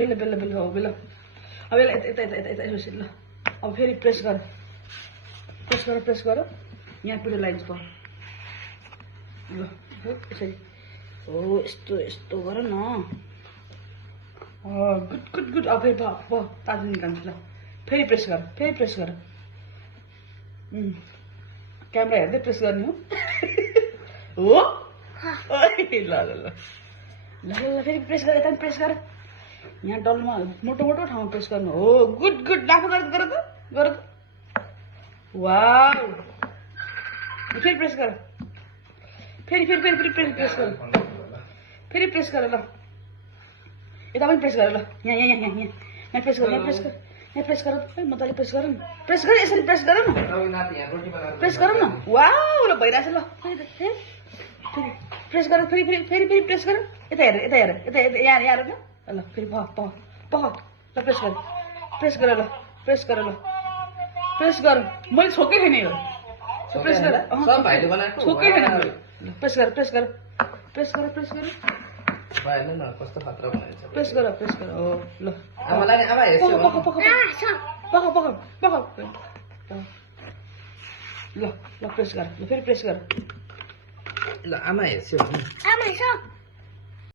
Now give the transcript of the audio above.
बेला बेला बेला हो बेला अब यसलाई यता यता यता यता यसो ल अब फेरि प्रेस गर प्रेस गर यहाँ पिरो लाइन्स भयो ल यसरी हो यस्तो यस्तो गर न गुड गुड गुड अब फेरि भयो तातो निकाल्छु ल फेरि प्रेस गर क्यामेरा हेर्दै प्रेस गर्ने हो ल ल ल ल ल फेरि प्रेस गर यता प्रेस गर यहाँ डल्लोमा मोटो मोटो ठाउँमा प्रेस गर्नु हो गुड गुड लाफो गर त वाउ फेरि प्रेस गर फेरि प्रेस गर ल यता पनि प्रेस गर ल यहाँ प्रेस गर मजाले प्रेस गर यसरी प्रेस गर न वाउ ल भइरहेछ ल फेरि प्रेस गर फेरि प्रेस गर यता हेर यहाँ ल ल फेरि पह ल प्रेस गर मैले छोकै छैन यो प्रेस गर छोकै छैन प्रेस गर प्रेस गर हो ल ल प्रेस गर ल फेरि प्रेस गर ल आमा हेर्छु